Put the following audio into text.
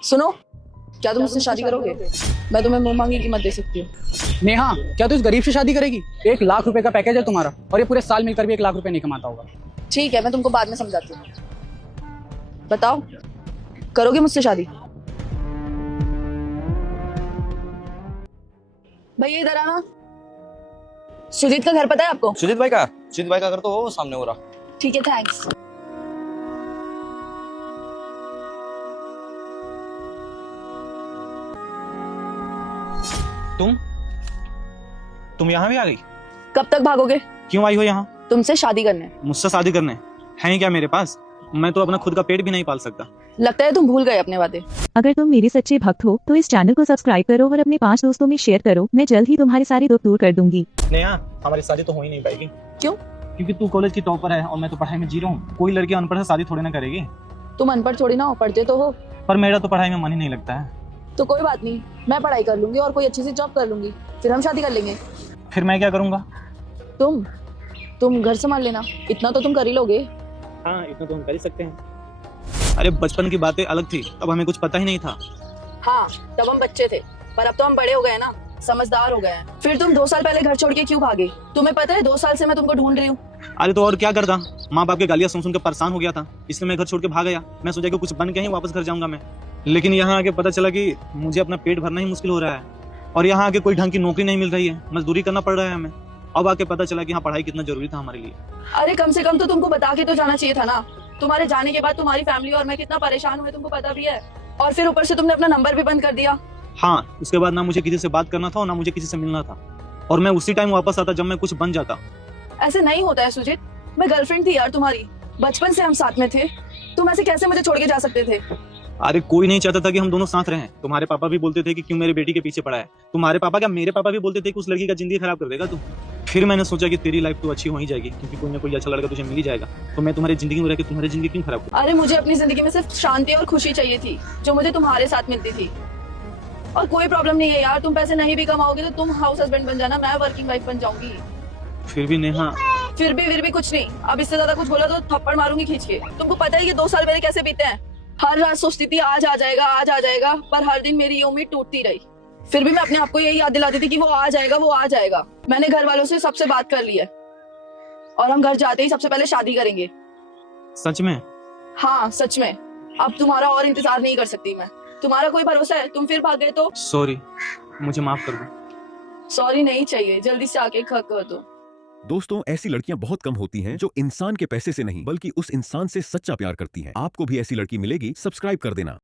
सुनो, क्या तुम मुझसे शादी करोगे? मैं तुम्हें मुंह मांगी कीमत दे सकती हूँ। नेहा, क्या तू इस गरीब से शादी करेगी? 1 लाख रुपए का पैकेज है तुम्हारा और ये पूरे साल मिलकर भी 1 लाख रुपए नहीं कमाता होगा। ठीक है, मैं तुमको बाद में समझाती हूँ। बताओ, करोगे मुझसे शादी? भैया इधर आना। सुजीत का घर पता है आपको? सुजीत भाई का घर तो वो सामने हो रहा। ठीक है, थैंक्स। तुम यहाँ भी आ गई? कब तक भागोगे? क्यों आई हो यहाँ? तुमसे शादी करने। मुझसे शादी करने? है ही क्या मेरे पास? मैं तो अपना खुद का पेट भी नहीं पाल सकता। लगता है तुम भूल गए अपने वादे। अगर तुम मेरे सच्चे भक्त हो तो इस चैनल को सब्सक्राइब करो और अपने 5 दोस्तों में शेयर करो। मैं जल्द ही तुम्हारे सारे दुख दूर कर दूंगी। नेहा, हमारी शादी तो हो ही नहीं पाएगी। क्यों? क्योंकि तू कॉलेज की टॉपर है और मैं तो पढ़ाई में जीरो हूँ। कोई लड़की अनपढ़ से शादी थोड़ी ना करेगी। तुम अनपढ़ थोड़ी ना हो, पढ़ते तो हो। पर मेरा तो पढ़ाई में मन ही नहीं लगता है। तो कोई बात नहीं, मैं पढ़ाई कर लूंगी और कोई अच्छी सी जॉब कर लूंगी, फिर हम शादी कर लेंगे। फिर मैं क्या करूँगा? तुम घर संभाल लेना, इतना तो तुम कर ही लोगे। हाँ, इतना तो हम कर ही सकते हैं। अरे बचपन की बातें अलग थी, अब हमें कुछ पता ही नहीं था। हाँ, तब हम बच्चे थे, पर अब तो हम बड़े हो गए ना, समझदार हो गए हैं। फिर तुम 2 साल पहले घर छोड़ के क्यों भागे? तुम्हें पता है 2 साल से मैं तुमको ढूंढ रही हूँ। अरे तो और क्या करता, माँ बाप के गालियाँ सुन सुन के परेशान हो गया था, इसलिए मैं घर छोड़ के भाग गया। मैं सोचा कि कुछ बन के ही वापस घर जाऊंगा मैं। लेकिन यहाँ आके पता चला कि मुझे अपना पेट भरना ही मुश्किल हो रहा है और यहाँ आके कोई ढंग की नौकरी नहीं मिल रही है, मजदूरी करना पड़ रहा है हमें। अब आके पता चला कि हाँ, पढ़ाई कितना जरूरी था हमारे लिए। अरे कम से कम तो तुमको बता के तो जाना चाहिए था ना। तुम्हारे जाने के बाद तुम्हारी फैमिली और मैं कितना परेशान हुए तुमको पता भी है। और फिर ऊपर से तुमने अपना नंबर भी बंद कर दिया। हाँ, उसके बाद ना मुझे किसी से बात करना था और ना मुझे किसी से मिलना था, और मैं उसी टाइम वापस आता जब मैं कुछ बन जाता। ऐसे नहीं होता है सुजीत, मैं गर्लफ्रेंड थी यार तुम्हारी, बचपन से हम साथ में थे। तुम ऐसे कैसे मुझे छोड़ के जा सकते थे? अरे कोई नहीं चाहता था कि हम दोनों साथ रहें। तुम्हारे पापा भी बोलते थे कि क्यों मेरे बेटी के पीछे पड़ा है। तुम्हारे पापा क्या, मेरे पापा भी बोलते थे कि उस लड़की का जिंदगी खराब कर देगा तू। फिर मैंने सोचा कि तेरी लाइफ तो अच्छी हो ही जाएगी, क्योंकि कोई ना कोई अच्छा लड़का तुझे मिल ही जाएगा, तो मैं तुम्हारी जिंदगी में रह के तुम्हारी जिंदगी क्यों खराब करूं? अरे मुझे अपनी जिंदगी में सिर्फ शांति और खुशी चाहिए थी, जो मुझे तुम्हारे साथ मिलती थी। और कोई प्रॉब्लम नहीं है यार, तुम पैसे नहीं भी कमाओगे तो तुम हाउस हस्बैंड बन जाना, मैं वर्किंग वाइफ बन जाऊंगी। फिर भी नेहा, फिर भी कुछ नहीं। अब इससे ज्यादा कुछ बोला तो थप्पड़ मारूंगी खींच के। तुमको पता है ये 2 साल मेरे कैसे बीते हैं? हर रात सोचती थी आज आ जाएगा, आज आ जाएगा, पर हर दिन मेरी ये उम्मीद टूटती रही। फिर भी मैं अपने आप को यही याद दिलाती थी कि वो आ जाएगा, वो आ जाएगा। मैंने घर वालों से सबसे बात कर ली है और हम घर जाते ही सबसे पहले शादी करेंगे। सच में? हाँ सच में। अब तुम्हारा और इंतजार नहीं कर सकती मैं। तुम्हारा कोई भरोसा है? तुम फिर भाग गए तो? सॉरी, मुझे माफ कर दो। सॉरी नहीं चाहिए, जल्दी से आके हक कर दो। दोस्तों, ऐसी लड़कियां बहुत कम होती हैं जो इंसान के पैसे से नहीं बल्कि उस इंसान से सच्चा प्यार करती हैं। आपको भी ऐसी लड़की मिलेगी, सब्सक्राइब कर देना।